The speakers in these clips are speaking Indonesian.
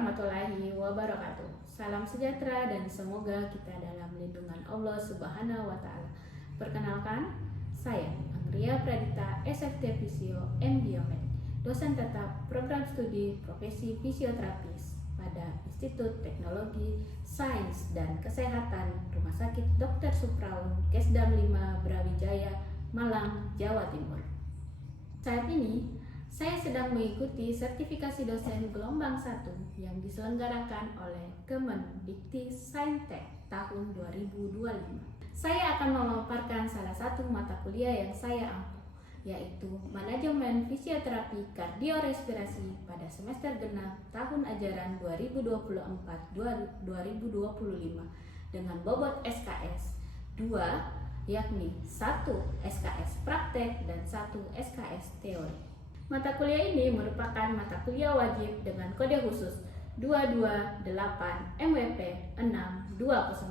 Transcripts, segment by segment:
warahmatullahi wabarakatuh. Salam sejahtera dan semoga kita dalam lindungan Allah Subhanahu wa Ta'ala. Perkenalkan, saya Angria Pradita, SFT Fisio M.Biomed, dosen tetap program studi profesi fisioterapis pada Institut Teknologi, Sains dan Kesehatan Rumah Sakit Dr. Supraun, Kesdam 5 Brawijaya, Malang, Jawa Timur. Saat ini saya sedang mengikuti sertifikasi dosen gelombang 1 yang diselenggarakan oleh Kemendikti Saintek tahun 2025. Saya akan memaparkan salah satu mata kuliah yang saya ampu, yaitu Manajemen Fisioterapi Kardiorespirasi pada semester genap tahun ajaran 2024-2025 dengan bobot SKS 2, yakni 1 SKS praktek dan 1 SKS teori. Mata kuliah ini merupakan mata kuliah wajib dengan kode khusus 228 MWP 6206.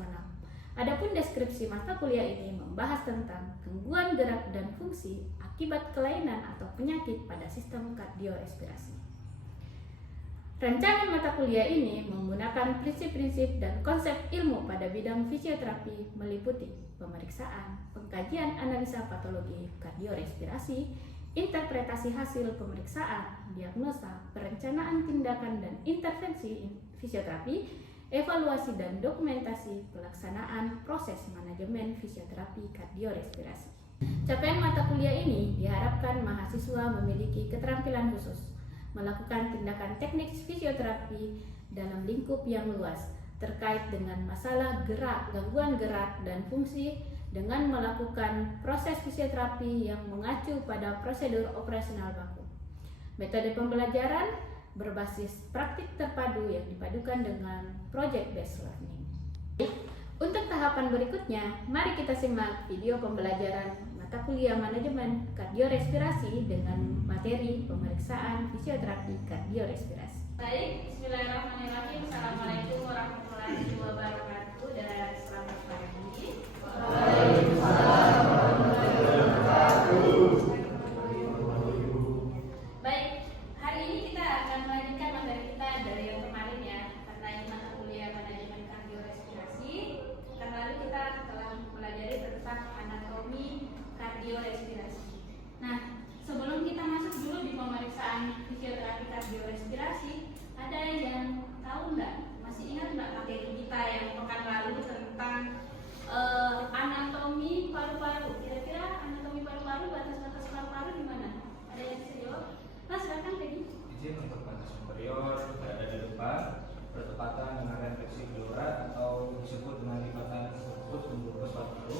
Adapun deskripsi mata kuliah ini membahas tentang gangguan gerak dan fungsi akibat kelainan atau penyakit pada sistem kardiorespirasi. Rancangan mata kuliah ini menggunakan prinsip-prinsip dan konsep ilmu pada bidang fisioterapi meliputi pemeriksaan, pengkajian analisa patologi kardiorespirasi, interpretasi hasil pemeriksaan, diagnosa, perencanaan tindakan dan intervensi fisioterapi, evaluasi dan dokumentasi pelaksanaan proses manajemen fisioterapi kardiorespirasi. Capaian mata kuliah ini diharapkan mahasiswa memiliki keterampilan khusus, melakukan tindakan teknik fisioterapi dalam lingkup yang luas terkait dengan masalah gerak, gangguan gerak dan fungsi, dengan melakukan proses fisioterapi yang mengacu pada prosedur operasional baku. Metode pembelajaran berbasis praktik terpadu yang dipadukan dengan project based learning. Untuk tahapan berikutnya, mari kita simak video pembelajaran mata kuliah manajemen kardiorespirasi dengan materi pemeriksaan fisioterapi kardiorespirasi. Baik, bismillahirrahmanirrahim. Assalamualaikum warahmatullahi wabarakatuh dan selamat pagi. Baik, hari ini kita akan melanjutkan materi kita dari yang kemarin ya, terkait mata kuliah manajemen kardiorespirasi. Kan lalu kita telah mempelajari tentang anatomi kardiorespirasi. Nah, sebelum kita masuk dulu di pemeriksaan fisioterapi kardiorespirasi, ada yang tahu nggak? Masih ingat nggak materi kita yang pekan lalu tentang anatomi paru-paru? Kira-kira anatomi paru-paru, batas-batas paru-paru di mana? Ada yang bisa jawab? Nah, silakan Teddy. Izin untuk batas superior berada di depan, bertepatan dengan refleksi pleura atau disebut dengan lipatan struktur pembungkus paru-paru,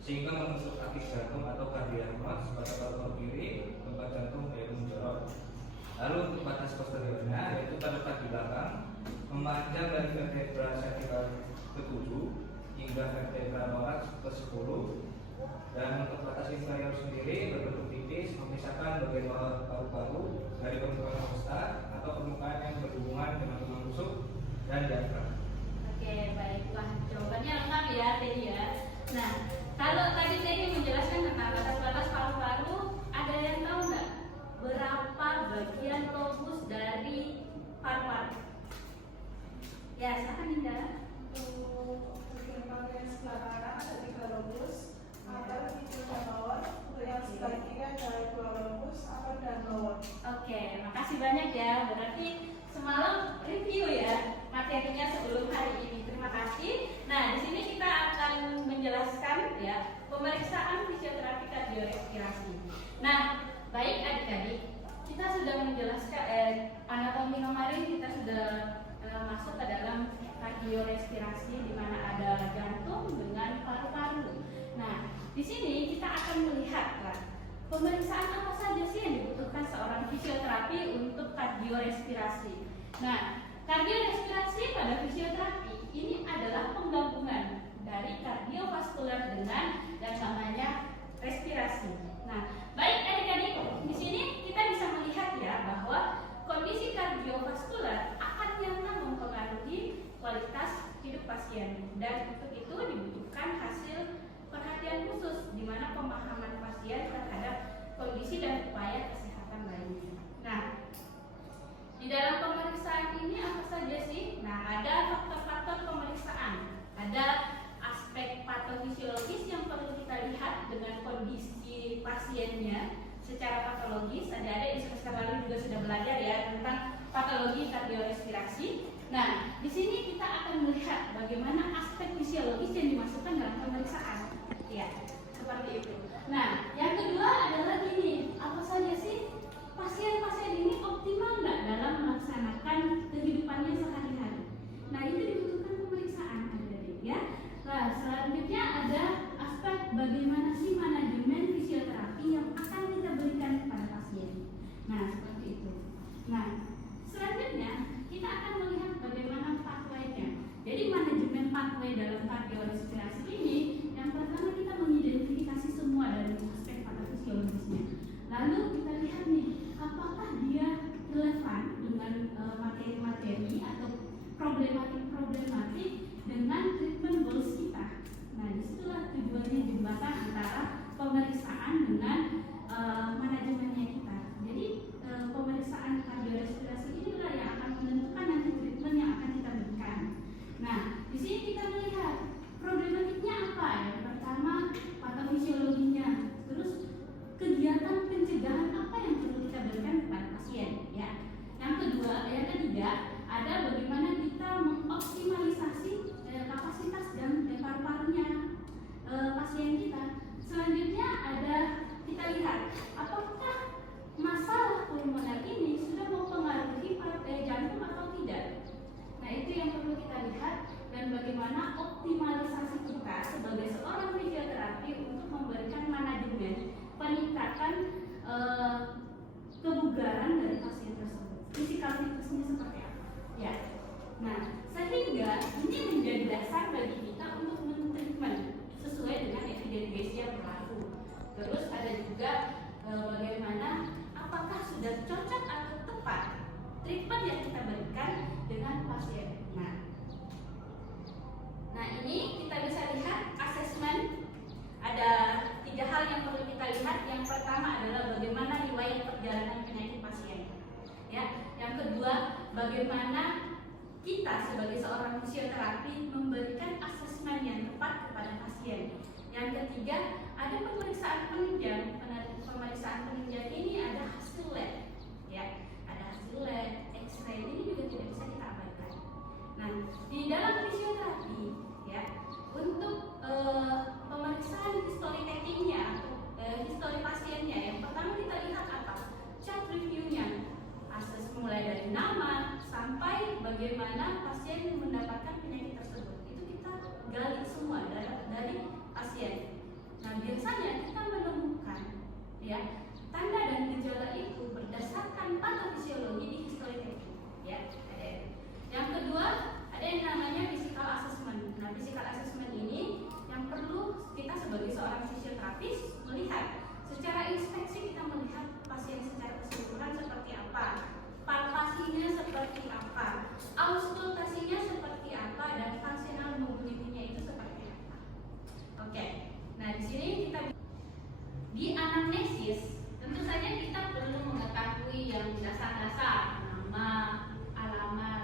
sehingga membentuk kaki jantung atau kardiagmas pada paru-paru kiri, tempat jantung yaitu menjorok. Lalu untuk batas posteriornya yaitu terletak di belakang, memanjang dari vertebra cervical ke-7 hingga vertebra thorax ke-10, dan untuk batas inferior sendiri berbentuk tipis, memisahkan bagian bawah paru-paru dari permukaan prostat atau permukaan yang berhubungan dengan tulang rusuk dan diafragma. Oke, baik. Wah, jawabannya lengkap ya Teddy ya. Nah, kalau tadi Teddy menjelaskan tentang batas-batas paru-paru, ada yang tahu nggak berapa bagian lobus dari paru-paru? Ya, silakan Dinda. Bagian sebelah kanan ada 3 lobus, upper, middle, dan lower. Untuk yang sebelah kiri ada 2 lobus, upper dan lower. Oke, makasih banyak ya. Berarti semalam review ya materinya sebelum hari ini. Terima kasih. Nah, di sini kita akan menjelaskan ya pemeriksaan fisioterapi kardiorespirasi. Nah, baik adik-adik, kita sudah menjelaskan anatomi kemarin, kita sudah masuk ke dalam kardiorespirasi di mana ada jantung dengan paru-paru. Nah, di sini kita akan melihat pemeriksaan apa saja sih yang dibutuhkan seorang fisioterapi untuk kardiorespirasi. Nah, kardiorespirasi pada fisioterapi ini adalah penggabungan dari kardiovaskular dengan yang namanya respirasi. Nah, baik adik-adik, di sini kita bisa melihat ya bahwa kondisi kardiovaskular akan nyata mempengaruhi kualitas hidup pasien, dan untuk itu dibutuhkan hasil perhatian khusus di mana pemahaman pasien terhadap kondisi dan upaya kesehatan lainnya. Nah, di dalam pemeriksaan ini apa saja ada faktor-faktor pemeriksaan, ada aspek patofisiologis yang perlu kita lihat dengan kondisi pasiennya secara patologis. Adik-adik di semester lalu juga sudah belajar ya tentang patologi kardiorespirasi. Nah, di sini kita akan melihat bagaimana aspek fisiologis yang dimasukkan dalam pemeriksaan. Ya, seperti itu. Nah, yang kedua adalah gini, apa saja sih pasien-pasien ini optimal nggak dalam melaksanakan kehidupannya sehari-hari? Nah, itu dibutuhkan pemeriksaan, adik-adik ya. Nah, selanjutnya ada aspek bagaimana sih manajemen fisioterapi yang akan kita berikan kepada pasien. Nah, seperti itu. Nah, selanjutnya kita akan melihat bagaimana pathway-nya. Jadi manajemen pathway dalam kardiorespirasi ini, yang pertama kita mengidentifikasi semua dari aspek patofisiologisnya. Lalu kita lihat nih, apakah dia relevan dengan materi-materi atau problematik-problematik dengan treatment goals kita. Nah, disitulah tujuannya jembatan antara pemeriksaan dengan manajemennya kita. Jadi pemeriksaan kardiorespirasi inilah yang akan menentukan nanti treatment yang akan kita berikan. Nah, di sini kita melihat problematiknya apa. Yang pertama patofisiologinya, terus kegiatan pencegahan apa yang perlu kita berikan kepada pasien ya. Yang ketiga ada bagaimana kita mengoptimalisasi kapasitas dan paru-parunya pasien kita. Selanjutnya ada kita lihat apakah masalah pulmoner ini sudah mempengaruhi jantung atau tidak. Nah, itu yang perlu kita lihat, dan bagaimana optimalisasi kita sebagai seorang fisioterapi untuk memberikan manajemen peningkatan kebugaran dari pasien tersebut. Physical fitness-nya seperti apa? Ya. Nah, sehingga ini menjadi dasar bagi kita untuk men-treatment sesuai dengan epidemiologi yang berlaku. Terus ada juga bagaimana apakah sudah cocok atau tepat treatment yang kita berikan dengan pasien. Nah, ini kita bisa lihat asesmen. Ada 3 hal yang perlu kita lihat. Yang pertama adalah bagaimana riwayat perjalanan penyakit pasien. Ya, yang kedua bagaimana kita sebagai seorang fisioterapi memberikan asesmen yang tepat kepada pasien. Yang ketiga ada pemeriksaan penunjang. Pemeriksaan penunjang ini ada hasil lab, ya, ada hasil lab, X-ray, ini juga tidak bisa kita abaikan. Nah, di dalam fisioterapi, ya, untuk pemeriksaan history taking-nya atau history pasiennya, yang pertama kita lihat apa? Chart review-nya, akses mulai dari nama sampai bagaimana pasien mendapatkan penyakit tersebut. Itu kita gali semua dari pasien. Nah, biasanya kita menemukan ya tanda dan gejala itu berdasarkan patofisiologi di history taking. Ya, ada. Yang kedua ada yang namanya physical assessment. Nah, physical assessment ini yang perlu kita sebagai seorang fisioterapis melihat. Secara inspeksi kita melihat pasien secara keseluruhan seperti apa, palpasinya seperti apa, auskultasinya seperti apa, dan functional mobility-nya itu seperti apa. Oke. Nah, di sini kita di anamnesis tentu saja kita perlu mengetahui yang dasar-dasar, nama, alamat.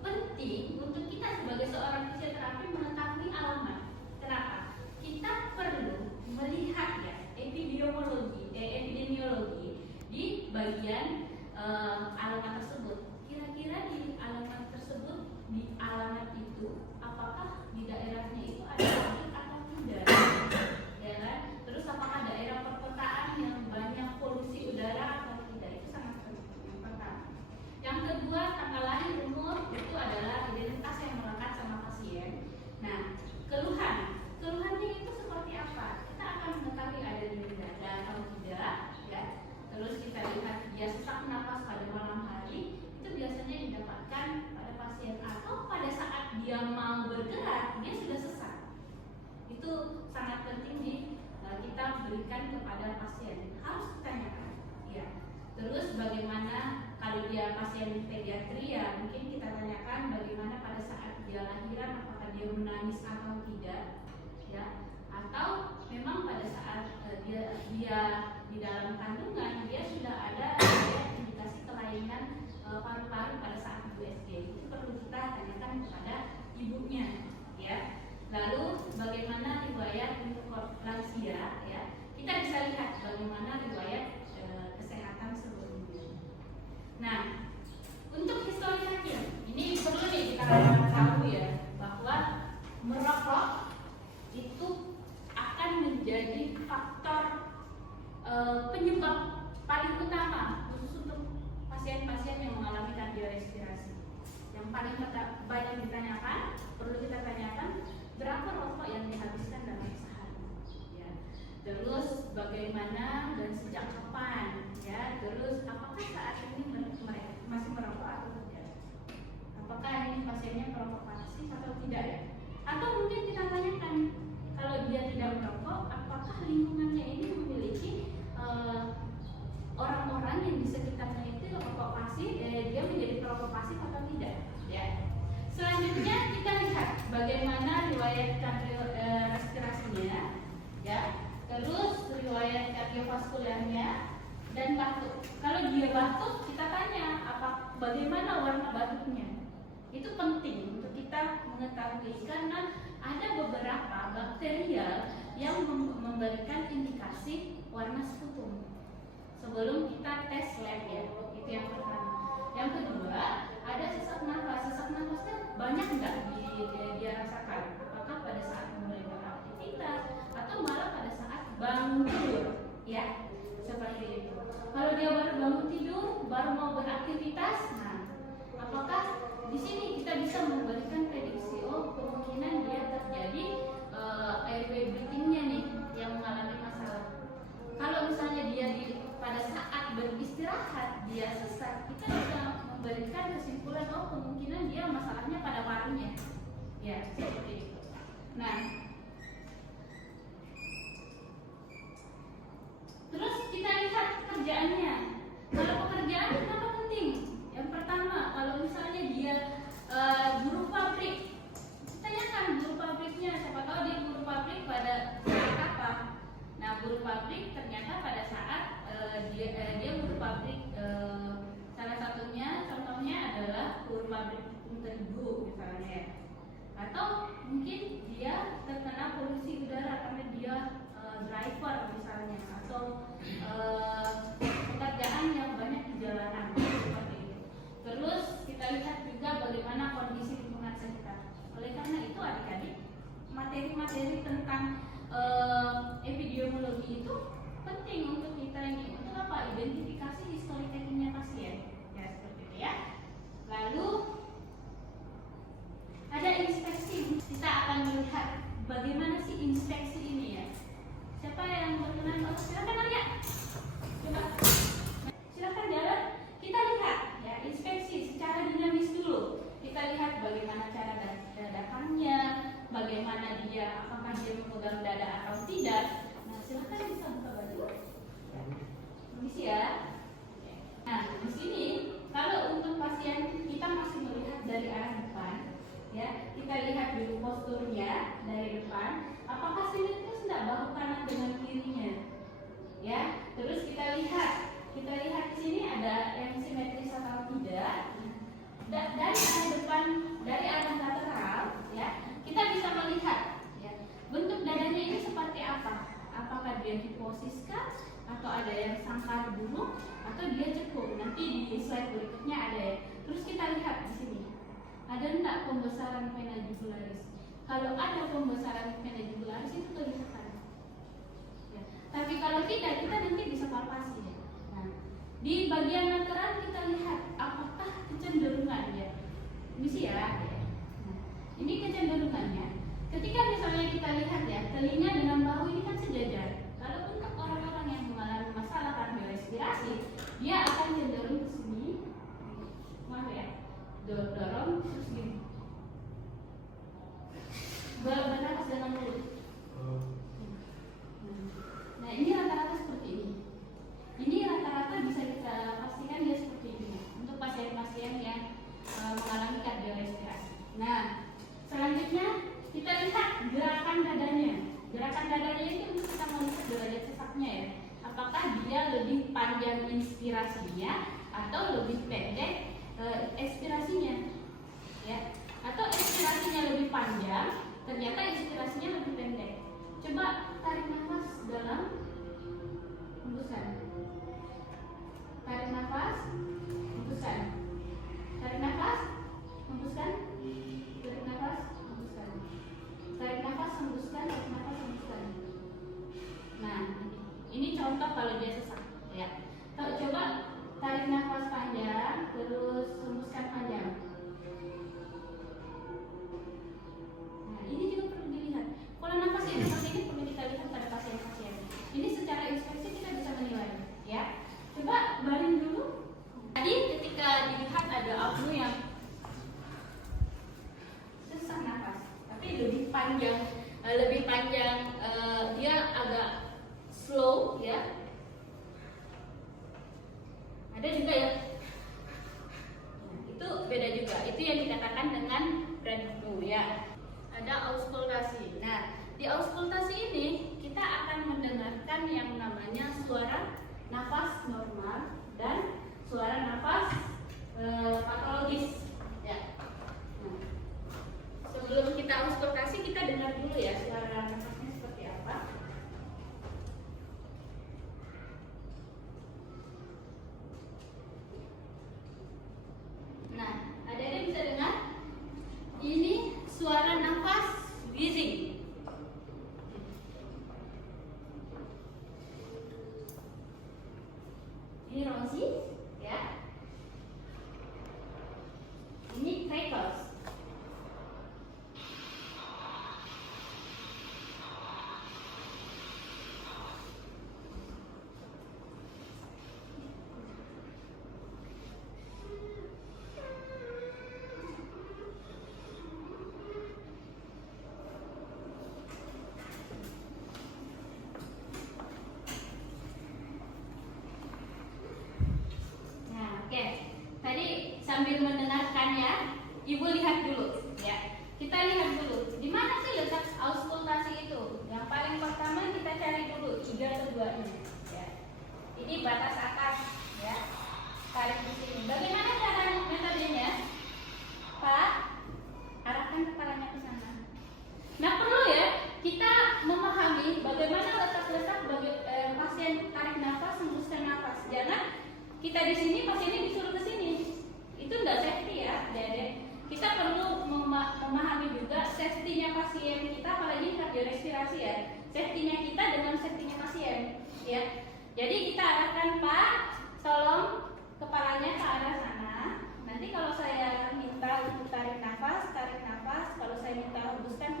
Penting untuk kita sebagai seorang fisioterapi mengetahui alamat. Kenapa? Kita perlu melihat ya epidemiologi di bagian alamat tersebut. Kira-kira di alamat tersebut, di alamat itu apakah di daerahnya itu ada pabrik atau tidak? Ya kan? Terus apakah daerah perkotaan yang banyak polusi udara atau tidak? Itu sangat penting. Yang pertama. Yang kedua, tanggal lahir, umur itu adalah identitas yang melekat sama pasien. Nah, keluhannya itu seperti apa? Kita akan mengetahui ada nyeri dada atau tidak, ya. Terus kita lihat dia sesak napas pada malam hari, itu biasanya didapatkan pada pasien atau pada saat dia mau bergerak dia sudah sesak. Itu sangat penting nih kita berikan kepada pasien, harus ditanyakan. Ya. Terus bagaimana kalau dia pasien pediatri, ya mungkin kita tanyakan bagaimana pada saat dia lahiran, apakah dia menangis atau tidak, ya, atau memang pada saat dia di dalam kandungan dia sudah ada indikasi kelainan paru-paru pada saat USG. Itu perlu kita tanyakan disampaikan kepada ibunya, ya. Lalu bagaimana riwayat untuk lansia, ya. Kita bisa lihat bagaimana riwayat kesehatan sebelumnya. Nah, untuk histori hakil, ini perlu nih kita tahu ya bahwa merokok itu akan menjadi faktor penyebab paling utama khusus untuk pasien-pasien yang mengalami kardiorespirasi. Yang paling banyak ditanyakan, perlu kita tanyakan, berapa rokok yang dihabiskan dalam sehari, ya. Terus bagaimana dan sejak kapan, ya. Terus apakah saat ini mereka masih merokok atau tidak? Apakah ini pasiennya merokok pasif atau tidak, ya? Atau mungkin kita tanyakan, kalau dia tidak merokok, apakah lingkungannya ini memiliki orang-orang yang di sekitarnya itu rokok pasif, dia menjadi perokok pasif atau tidak, ya. Selanjutnya kita lihat bagaimana riwayat respirasinya, ya. Terus riwayat kardiovaskularnya dan batuk. Kalau dia batuk, kita tanya bagaimana warna batuknya. Itu penting untuk kita mengetahui karena ada beberapa bakterial yang memberikan indikasi warna sputum sebelum kita tes lab, ya. Itu yang pertama. Yang kedua, ada sesak nafas. Sesak nafasnya banyak nggak dia rasakan? Apakah pada saat mulai beraktivitas atau malah pada saat bangun tidur, ya, seperti itu. Kalau dia baru bangun tidur, baru mau beraktivitas, nah, apakah di sini kita bisa memberikan prediksi, oh kemungkinan dia terjadi airway breathing-nya nih yang mengalami masalah. Kalau misalnya dia pada saat beristirahat dia sesak, kita bisa memberikan kesimpulan, oh kemungkinan dia masalahnya pada parunya, ya, seperti itu. Nah, terus kita lihat pekerjaannya. Kalau pekerjaan kenapa penting? Yang pertama, kalau misalnya dia buruh pabrik, tanyakan buruh pabriknya, siapa tahu dia buruh pabrik pada saat apa. Nah, buruh pabrik ternyata pada saat dia buruh pabrik, salah satunya contohnya adalah buruh pabrik tepung terigu misalnya, atau mungkin dia terkena polusi udara karena dia driver misalnya, atau pekerjaan yang banyak di jalanan seperti itu. Terus kita lihat juga bagaimana kondisi lingkungan sekitar. Oleh karena itu adik-adik, materi-materi tentang epidemiologi itu penting untuk kita ini. Untuk apa? Identifikasi histori klinisnya pasien, ya, seperti itu, ya. Lalu ada inspeksi. Kita akan melihat bagaimana sih inspeksi ini, ya. Siapa yang berkenan? Oh, silakan nanya. Coba. Silakan jalan. Kita lihat, ya, inspeksi secara dinamis dulu. Kita lihat bagaimana cara dadakannya, bagaimana dia, apakah dia memegang dada atau tidak. Nah, silakan bisa buka baju. Permisi, ya. Nah, di sini kalau untuk pasien kita masih melihat dari arah depan, ya. Kita lihat dulu posturnya dari depan. Apakah simetris enggak bahu kanan dengan kirinya? Ya. Terus kita lihat di sini ada yang simetris atau tidak. Dari arah depan, dari arah lateral, ya, kita bisa melihat, ya, bentuk dadanya ini seperti apa. Apakah dia diposiskan atau ada yang sangkar buruk atau dia cekung. Nanti di slide berikutnya ada, ya. Terus kita lihat di sini ada enggak pembesaran vena jugularis. Kalau ada pembesaran vena jugularis itu kelihatan, ya. Tapi kalau tidak, kita nanti bisa palpasi, ya. Nah, di bagian lateral kita lihat apakah kecenderungan, ya. Ini sih, ya. Nah, ini kecenderungannya. Ketika misalnya kita lihat, ya, telinga dengan bahu ini kan sejajar. Kalau untuk orang-orang yang mengalami masalah kardiorespirasi, dia akan cenderung ke sini. Maaf, ya. Dorong terus gini. Bernapas dengan mulut. Nah, ini rata-rata seperti ini. Ini rata-rata bisa kita pastikan dia seperti ini untuk pasien-pasien yang mengalami kardiorespirasi. Nah, selanjutnya kita lihat gerakan dadanya. Gerakan dadanya itu untuk kita melihat derajat sesaknya, ya. Apakah dia lebih panjang inspirasinya atau lebih pendek ekspirasinya, ya. Atau dikatakan dengan radio ya. Ada auskultasi. Nah, di auskultasi ini kita akan mendengarkan yang namanya suara nafas normal dan suara nafas patologis ya. Nah, sebelum kita auskultasi kita dengar dulu ya suara nafasnya seperti apa. Nah, ada bisa dengar? Ini suara nafas wheezing. Ini Rosie, ya. Ini crackles. Nah, oke. Tadi sambil mendengarkan ya, Ibu lihat dulu ya. Kita lihat dulu di mana sih letak auskultasi itu. Yang paling pertama kita cari dulu 3 keduanya ya. Ini batas atas ya. Tarik di sini. Bagaimana cara metodenya? Pak, arahkan kepalanya ke sana. Nah, perlu ya kita memahami bagaimana letak-letak pasien tarik nafas, hembuskan nafas. Jangan kita di sini pasiennya disuruh ke sini. Itu enggak safety ya, Dede. Kita perlu memahami juga safety-nya pasien kita, apalagi kardiorespirasi ya. Safety-nya kita dengan safety-nya pasien ya. Jadi kita arahkan, Pak, tolong kepalanya ke arah sana. Nanti kalau saya minta untuk tarik nafas. Kalau saya minta hembuskan.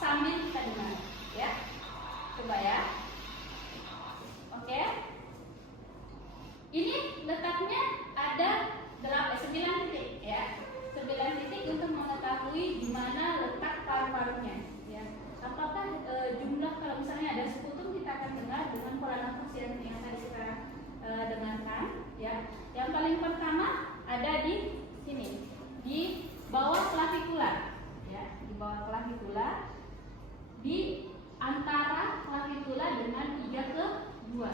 Sambil kita dengar ya. Coba ya. Oke. Ini letaknya ada 9 titik ya. 9 titik untuk mengetahui di mana letak paru-parunya ya. Apakah jumlah, kalau misalnya ada sekutum kita akan dengar dengan pola nafas yang tadi kita dengarkan ya. Yang paling pertama ada di sini, di bawah clavicula ya, di bawah clavicula, di antara clavicula dengan iga kedua.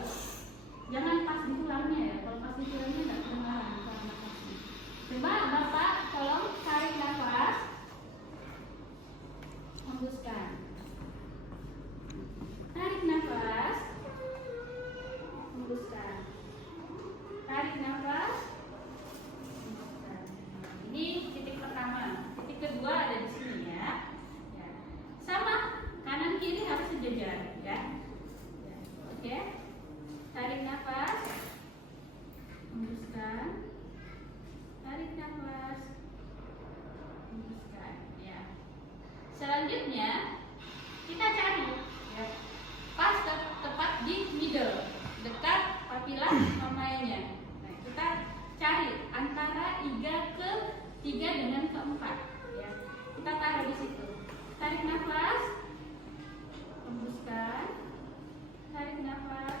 Jangan pas di tulangnya ya, kalau pas di tulangnya nggak kedengaran suara nafasnya. Coba Bapak tolong tarik nafas, hembuskan. Tarik nafas, hembuskan. Tarik nafas, hembuskan. Ini titik pertama. Titik kedua ada di sini ya. Ya. Sama, kanan kiri harus sejajar ya. Oke. Tarik nafas, hembuskan. Tarik nafas, hembuskan. Ya. Selanjutnya kita cari ya, pas tepat di middle, dekat papila mamanya. Nah, kita cari antara iga ke-3 dengan ke-4 ya. Kita taruh di situ. Tarik nafas, hembuskan. Tarik nafas,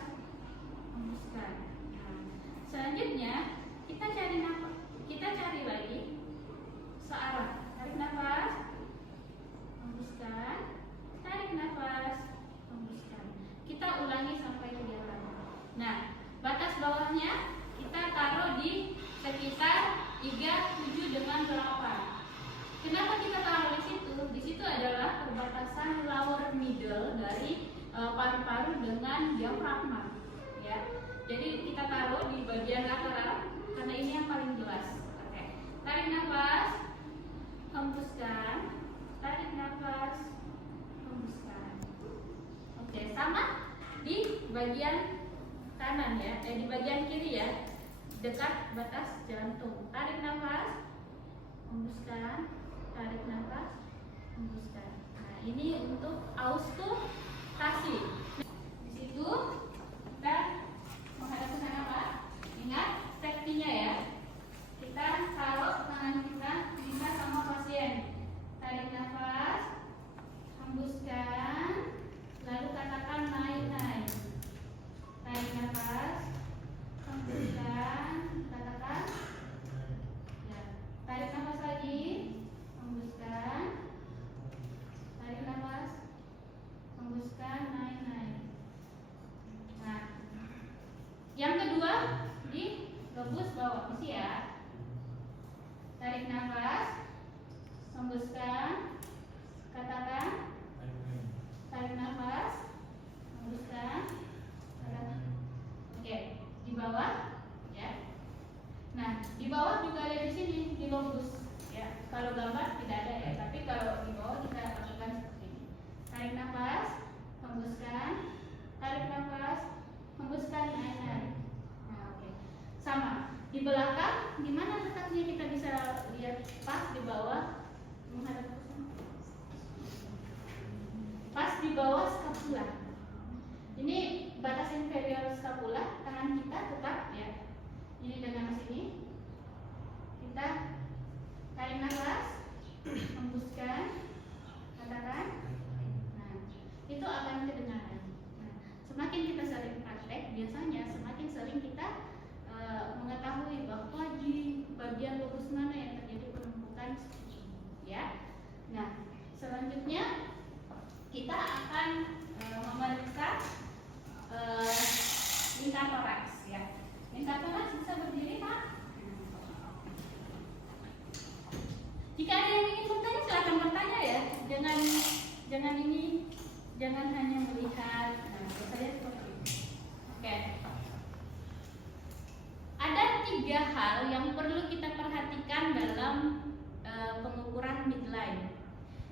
hembuskan. Nah, selanjutnya kita cari lagi searah. Tarik nafas, hembuskan. Tarik nafas, hembuskan. Kita ulangi sampai 3 kali. Nah, batas bawahnya kita taruh di sekitar iga 7 dengan 8. Kenapa kita taruh di situ? Di situ adalah perbatasan lower middle dari paru-paru dengan diafragma ya. Jadi kita taruh di bagian lateral karena ini yang paling jelas. Oke. Tarik nafas, hembuskan. Tarik nafas, hembuskan. Oke, sama di bagian kanan ya, di bagian kiri ya, dekat batas jantung. Tarik nafas, hembuskan. Tarik nafas, hembuskan. Nah, ini untuk auskultasi. Di situ kita menghadap ke sana, Pak. Ingat safety-nya ya. Kita taruh tangan kita bisa sama pasien. Tarik nafas, hembuskan, lalu katakan naik-naik. Tarik nafas, hembuskan, katakan ya. Tarik nafas lagi, axilla. Ini batas inferior scapula, tangan kita tetap ya. Ini dengan sini. Kita tarik nafas, hembuskan, katakan. Nah, itu akan kedengaran. Nah, semakin kita sering praktek, biasanya semakin sering kita mengetahui bahwa di bagian lobus mana yang terjadi penumpukan ya. Nah, selanjutnya kita akan memeriksa lingkar toraks ya. Lingkar toraks bisa berdiri, Pak? Jika ada yang ingin bertanya silakan bertanya ya. Jangan hanya melihat. Nah, biasanya seperti itu. Oke. Ada 3 hal yang perlu kita perhatikan dalam pengukuran midline.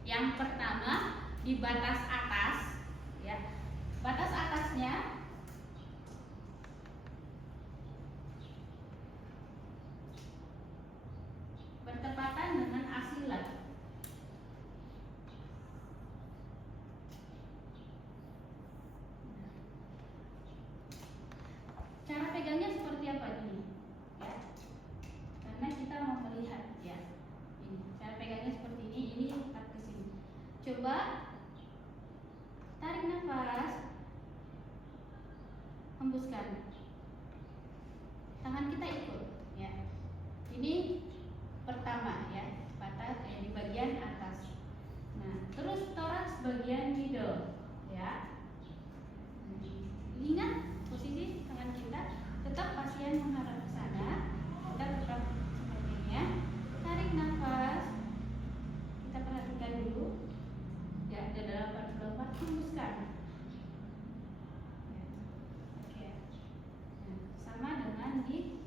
Yang pertama di batas atas, ya. Batas atasnya bertepatan dengan axilla. Cara pegangnya seperti apa ini? Ya. Karena kita mau melihat ya. Ini cara pegangnya seperti ini lipat ke sini. Coba tarik nafas, hembuskan. Tangan kita ikut ya. Ini pertama ya, batas di bagian atas. Nah, terus toraks bagian middle ya. Ingat posisi tangan kita, tetap pasien menghadap ke sana. Kita tetap seperti ini ya. Tarik nafas. Kita perhatikan dulu. Ya, ada dalam lompat hembuskan. Ya. Oke. Nah, sama dengan di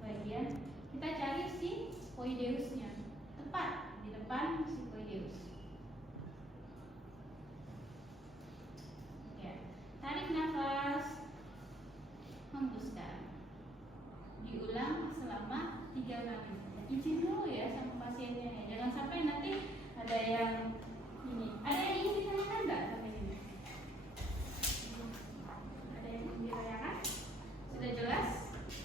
bagian kita cari si scoideusnya, tepat di depan scoideus. Oke, tarik nafas, hembuskan. Diulang selama 3 kali. Izin dulu ya sama pasiennya ya. Jangan sampai nanti ada yang ini. Ada yang ingin ditanyakan enggak sampai ini? Ada yang ingin ditanyakan? Sudah jelas?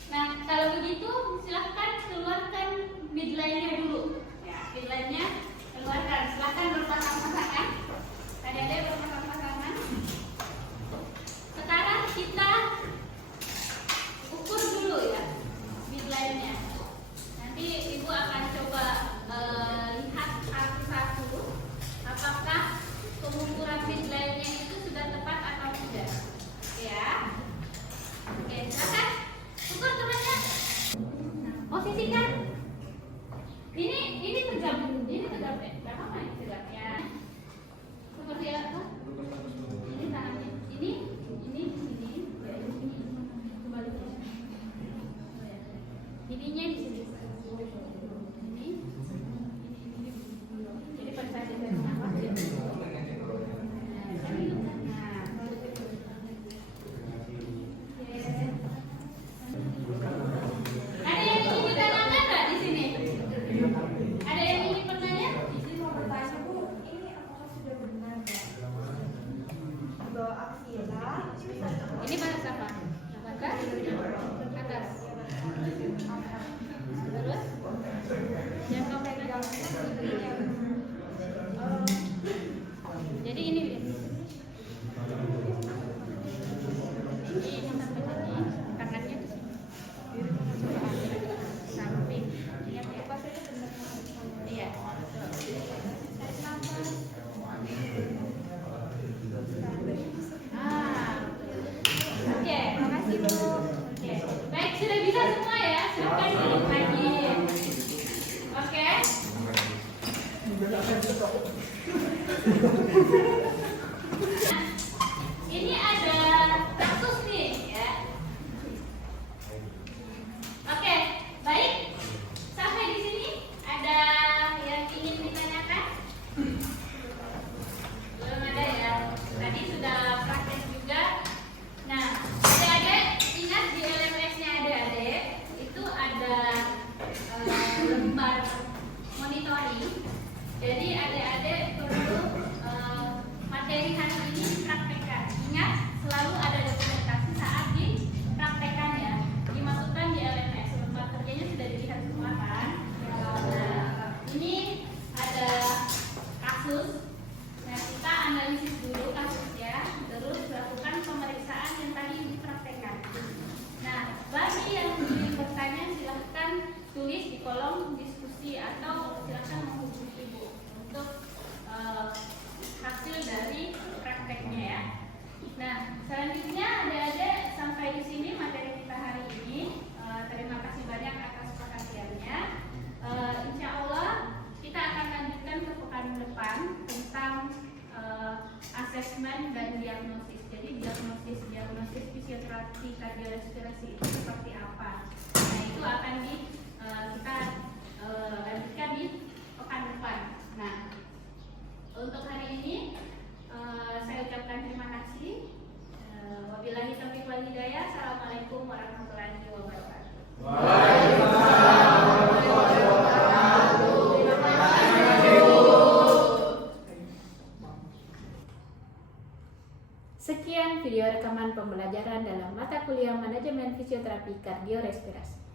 Nah, kalau begitu silahkan keluarkan midline-nya dulu. Ya, midline-nya keluarkan. Silahkan berpasang-pasangan. Adik-adik berpasang-pasangan. Sekarang kita ukur dulu ya midline-nya. Nanti Ibu akan coba lihat satu-satu apakah pengukuran midline-nya itu sudah tepat atau tidak. Ya. Oke, silakan. Ukur temannya. Nah, posisikan. Ini tegap dulu. Ini tegap deh. Gak apa-apa ini tegap ya. Seperti apa? Ini tangannya. Ini di sini. Ya, di sini. Kembali ke sini. Ininya di sini. Ini. Jadi pada saat kita nafas dia. Ada yang ingin ditanyakan nggak di sini? Ada yang ingin bertanya? Izin mau bertanya Bu, ini apakah sudah benar ya? Di bawah axilla. Ini batas apa? Batas atas. Terus yang kau pegang. Jadi ini sampai sini, tangannya ke sini. Samping. Ingat ya. Iya. Oke, makasih Bu. Oke. Baik, sudah bisa semua ya. Silakan duduk lagi. Oke. Nah, ini ada kasus nih ya. Oke, baik. Sampai di sini ada yang ingin ditanyakan? Belum ada ya. Tadi sudah praktek juga. Nah, adik-adik ingat di LMS-nya adik-adik itu ada lembar monitoring. Jadi adik-adik perlu materi hari ini praktekkan. Ingat, selalu ada dokumentasi saat dipraktekkan ya. Dimasukkan di LMS. Tempat kerjanya sudah dilihat semua kan? Nah, ini ada kasus. Nah, kita analisis dulu kasusnya, terus lakukan pemeriksaan yang tadi dipraktekkan. Nah, bagi yang bertanya silahkan tulis di kolom diskusi atau silahkan menghubungi Ibu untuk hasil dari prakteknya ya. Nah, selanjutnya adik-adik sampai di sini materi kita hari ini. Terima kasih banyak atas perhatiannya. Insya Allah kita akan lanjutkan ke pekan depan tentang asesmen dan diagnosis. Jadi diagnosis fisioterapi kardiorespirasi itu seperti apa? Nah, itu akan kita lanjutkan di pekan depan. Nah, untuk hari ini saya ucapkan terima kasih. Wabillahi taufiq wal hidayah. Assalamualaikum warahmatullahi wabarakatuh. Sekian video rekaman pembelajaran dalam mata kuliah Manajemen Fisioterapi Kardiorespirasi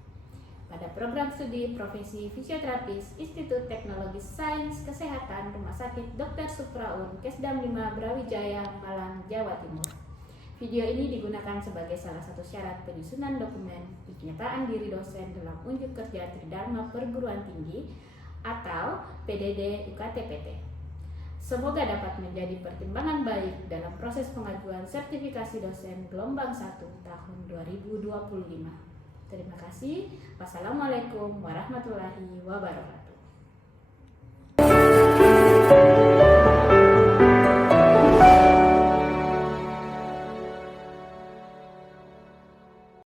pada program studi Profesi Fisioterapis Institut Teknologi Sains Kesehatan Rumah Sakit Dr. Supraun Kesdam 5 Brawijaya, Malang, Jawa Timur. Video ini digunakan sebagai salah satu syarat penyusunan dokumen pernyataan diri dosen dalam unjuk kerja Tridharma Perguruan Tinggi atau PDD UKT-PT. Semoga dapat menjadi pertimbangan baik dalam proses pengajuan sertifikasi dosen gelombang 1 tahun 2025. Terima kasih. Wassalamualaikum warahmatullahi wabarakatuh.